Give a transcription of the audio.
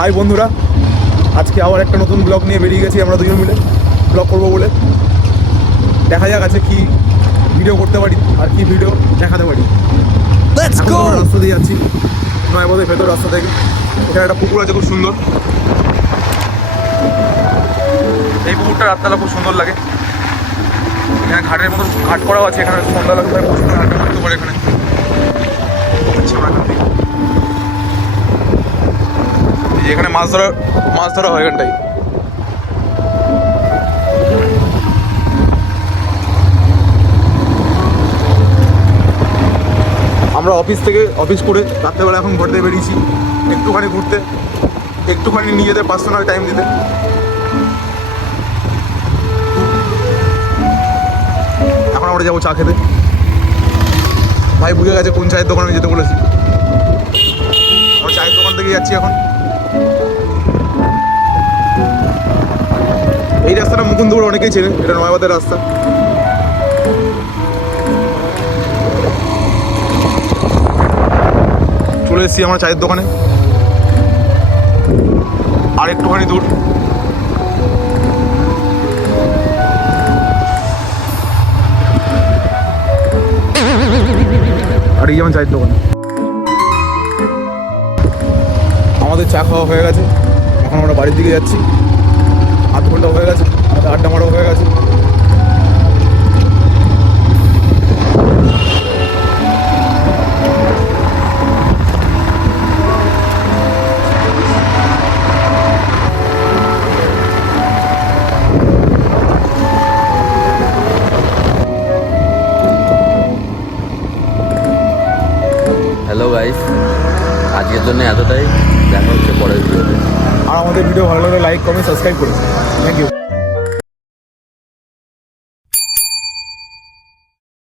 High বন্ধুরা, আজকে আবার একটা নতুন ব্লগ নিয়ে বেরিয়ে গেছি আমরা দুজন মিলে ব্লগ করবো বলে। দেখা যাক আছে কি ভিডিও করতে পারি আর কি ভিডিও দেখাতে পারি। রাস্তা দিয়ে যাচ্ছি নয়াবাদের ভেতর রাস্তা থেকে। এখানে একটা পুকুর আছে খুব সুন্দর, এই পুকুরটা রাতবেলা খুব সুন্দর লাগে। এখানে ঘাটের মতো ঘাট করাও আছে, এখানে সন্ধ্যা লাগবে প্রচুর হাঁটা করতে পারে। এখানে এখানে মাছ ধরা হয় এখানটাই। আমরা অফিস করে রাত্রেবেলা এখন ঘুরতে বেরিয়েছি, একটুখানি ঘুরতে, একটুখানি নিজেদের পার্সোনাল টাইম দিতে। এখন আমরা যাবো চা খেতে। ভাই বুঝে গেছে কোন চায়ের দোকানে যেতে বলেছি। আমরা চায়ের দোকান থেকে যাচ্ছি এখন। এই রাস্তাটা মুকুন্দপুর অনেকেই চেনে, এটা নয়াবাদের রাস্তা। চলে এসেছি আমার চায়ের দোকানে, আর একটুখানি দূর। আর এই যেমন চায়ের দোকান। আমাদের চা খাওয়া হয়ে গেছে, এখন আমরা বাড়ির দিকে যাচ্ছি। আধ ঘন্টা হয়ে গেছে, আমাদের আড্ডা মারা হয়ে গেছে। হ্যালো গাইস, আজকের জন্য এতটাই। দেখা হচ্ছে পরের ভিডিওতে। আর আমাদের ভিডিও ভালো লাগলে লাইক, কমেন্ট, সাবস্ক্রাইব করুন। Thank you.